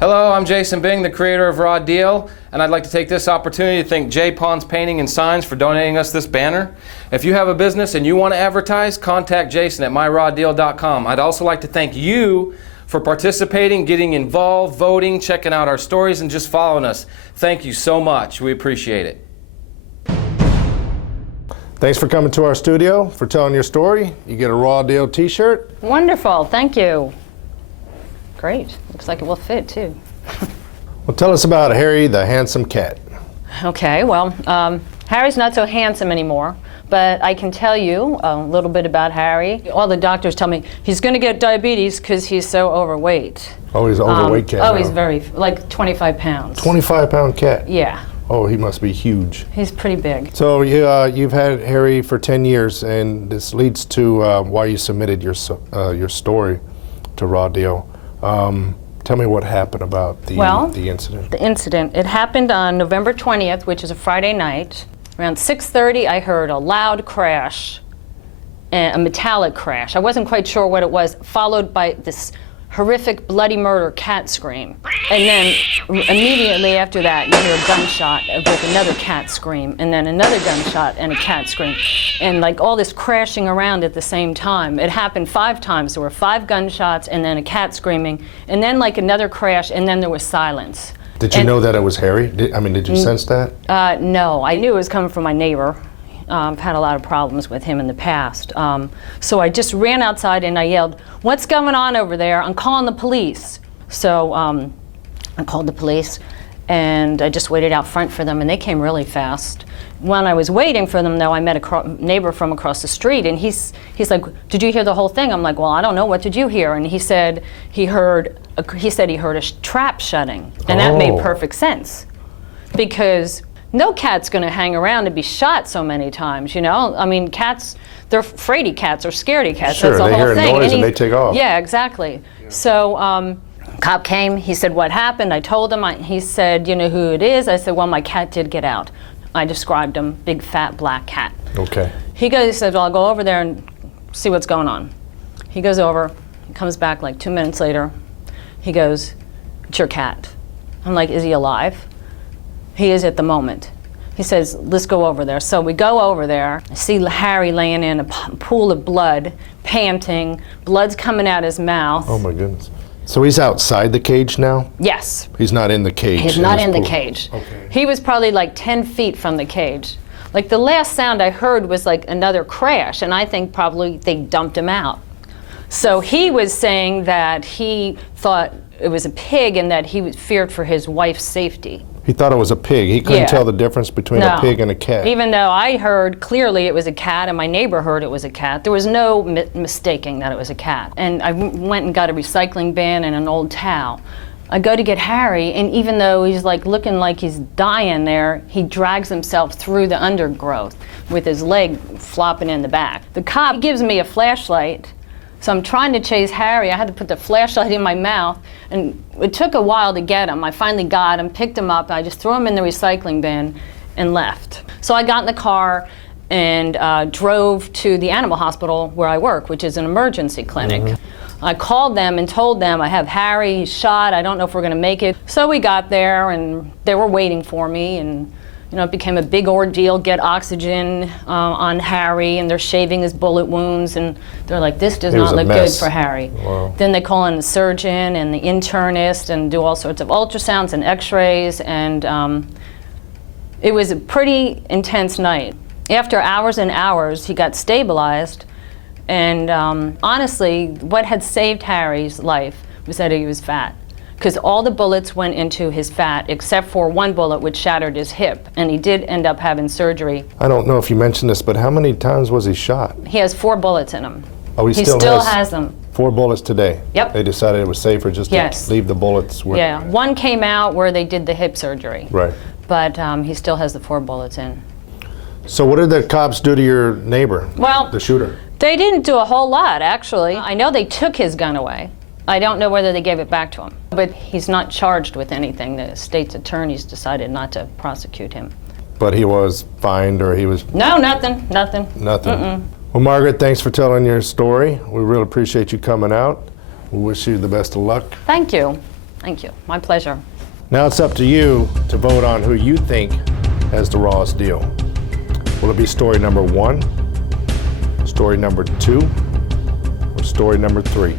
Hello, I'm Jason Bing, the creator of Raw Deal, and I'd like to take this opportunity to thank J. Pons Painting and Signs for donating us this banner. If you have a business and you want to advertise, contact Jason at myrawdeal.com. I'd also like to thank you for participating, getting involved, voting, checking out our stories, and just following us. Thank you so much. We appreciate it. Thanks for coming to our studio, for telling your story. You get a Raw Deal t-shirt. Wonderful, thank you. Great, looks like it will fit too. Well, tell us about Harry the handsome cat. Okay, well, Harry's not so handsome anymore, but I can tell you a little bit about Harry. All the doctors tell me he's going to get diabetes because he's so overweight. Oh, he's an overweight cat. Oh, now. he's very, like 25 pounds. 25-pound cat. Yeah. Oh, he must be huge. He's pretty big. So you've had Harry for 10 years, and this leads to why you submitted your story to Raw Deal. Tell me what happened about the incident. The incident, it happened on November 20th, which is a Friday night. Around 6:30, I heard a loud crash, a metallic crash. I wasn't quite sure what it was, followed by this horrific bloody murder cat scream. And then immediately after that, you hear a gunshot with another cat scream, and then another gunshot and a cat scream. And like all this crashing around at the same time. It happened 5 times. There were 5 gunshots and then a cat screaming, and then like another crash, and then there was silence. Did you know that it was Harry? Did you sense that? No, I knew it was coming from my neighbor. I've had a lot of problems with him in the past. So I just ran outside and I yelled, "What's going on over there? I'm calling the police." So I called the police and I just waited out front for them, and they came really fast. When I was waiting for them, though, I met a neighbor from across the street, and he's like, "Did you hear the whole thing?" I'm like, "Well, I don't know. What did you hear?" And he said he heard a trap shutting, and that made perfect sense, because no cat's going to hang around and be shot so many times, you know? I mean, cats, they're fraidy cats or scaredy cats. Sure, that's the they whole hear thing. a noise and they take off. Yeah, exactly. Yeah. So cop came, he said, "What happened?" I told him, he said, "You know who it is?" I said, "Well, my cat did get out." I described him, big fat black cat. Okay. He said, "Well, I'll go over there and see what's going on." He goes over, he comes back like 2 minutes later. He goes, "It's your cat." I'm like, "Is he alive?" "He is at the moment." He says, "Let's go over there." So we go over there. I see Harry laying in a pool of blood, panting. Blood's coming out his mouth. Oh my goodness. So he's outside the cage now? Yes. He's not in the cage? He's not in the cage. Okay. He was probably like 10 feet from the cage. Like the last sound I heard was like another crash, and I think probably they dumped him out. So he was saying that he thought it was a pig and that he feared for his wife's safety. He thought it was a pig. He couldn't tell the difference between a pig and a cat. Even though I heard clearly it was a cat and my neighbor heard it was a cat, there was no mistaking that it was a cat. And I went and got a recycling bin and an old towel. I go to get Harry, and even though he's like looking like he's dying there, he drags himself through the undergrowth with his leg flopping in the back. The cop gives me a flashlight. So I'm trying to chase Harry. I had to put the flashlight in my mouth, and it took a while to get him. I finally got him, picked him up, I just threw him in the recycling bin and left. So I got in the car and drove to the animal hospital where I work, which is an emergency clinic. Mm-hmm. I called them and told them, "I have Harry, he's shot, I don't know if we're gonna make it." So we got there and they were waiting for me, and you know, it became a big ordeal, get oxygen on Harry, and they're shaving his bullet wounds, and they're like, "This does not look good for Harry." Wow. Then they call in the surgeon and the internist and do all sorts of ultrasounds and x-rays, and it was a pretty intense night. After hours and hours, he got stabilized, and honestly, what had saved Harry's life was that he was fat. Because all the bullets went into his fat, except for one bullet which shattered his hip, and he did end up having surgery. I don't know if you mentioned this, but how many times was he shot? He has 4 bullets in him. Oh, he still has them. 4 bullets today? Yep. They decided it was safer just to leave the bullets where... Yeah, one came out where they did the hip surgery. Right. But he still has the 4 bullets in. So what did the cops do to your neighbor, the shooter? They didn't do a whole lot, actually. I know they took his gun away. I don't know whether they gave it back to him. But he's not charged with anything. The state's attorneys decided not to prosecute him. But he was fined, or he was... No, nothing. Nothing? Mm-mm. Well, Margaret, thanks for telling your story. We really appreciate you coming out. We wish you the best of luck. Thank you. Thank you. My pleasure. Now it's up to you to vote on who you think has the rawest deal. Will it be story number 1, story number 2, or story number 3?